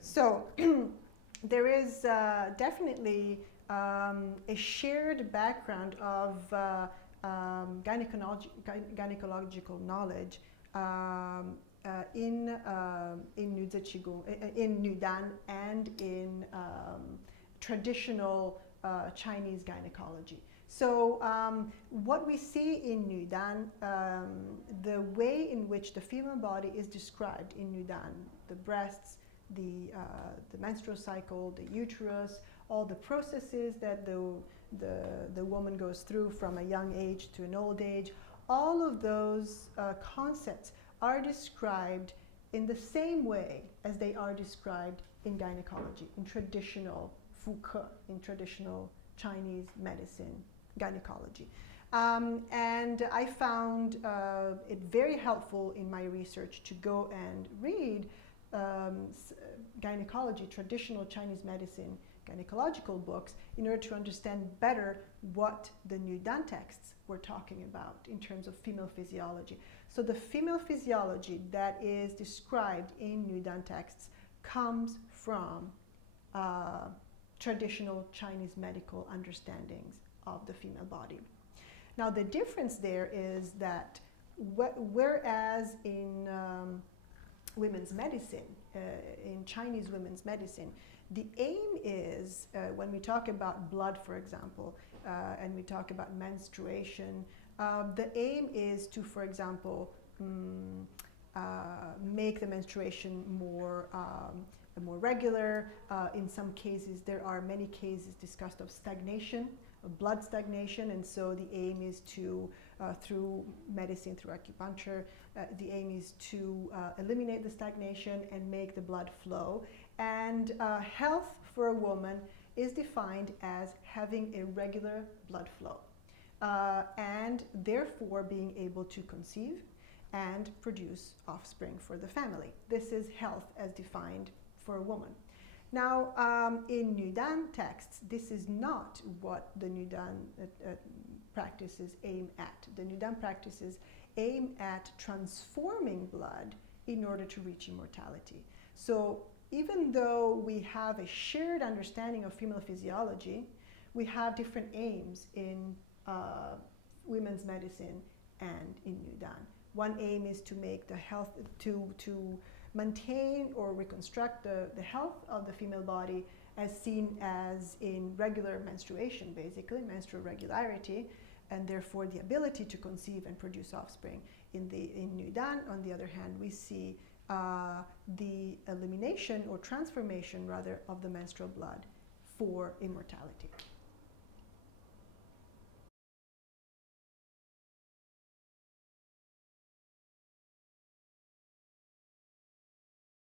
So there is definitely a shared background of gynecological knowledge in Nüdan and in traditional Chinese gynecology. So what we see in Nüdan, the way in which the female body is described in Nüdan, the breasts, the menstrual cycle, the uterus, all the processes that the woman goes through from a young age to an old age, all of those concepts are described in the same way as they are described in gynecology, in traditional Fuke, in traditional Chinese medicine gynecology. And I found it very helpful in my research to go and read gynecology, traditional Chinese medicine, gynecological books in order to understand better what the Nüdan texts were talking about in terms of female physiology. So the female physiology that is described in Nüdan texts comes from traditional Chinese medical understandings of the female body. Now the difference there is that whereas in women's medicine, in Chinese women's medicine, the aim is, when we talk about blood, for example, and we talk about menstruation, the aim is to, for example, make the menstruation more regular. In some cases, there are many cases discussed of stagnation, of blood stagnation, and so the aim is to, through medicine, through acupuncture, the aim is to eliminate the stagnation and make the blood flow. And health for a woman is defined as having a regular blood flow and therefore being able to conceive and produce offspring for the family. This is health as defined for a woman. Now, in Nüdan texts, this is not what the Nüdan practices aim at. The Nüdan practices aim at transforming blood in order to reach immortality. So even though we have a shared understanding of female physiology, we have different aims in women's medicine and in Nüdan. One aim is to make the health, to maintain or reconstruct the health of the female body as seen as in regular menstruation, basically, menstrual regularity, and therefore the ability to conceive and produce offspring. In Nüdan, on the other hand, we see the elimination or transformation, rather, of the menstrual blood for immortality.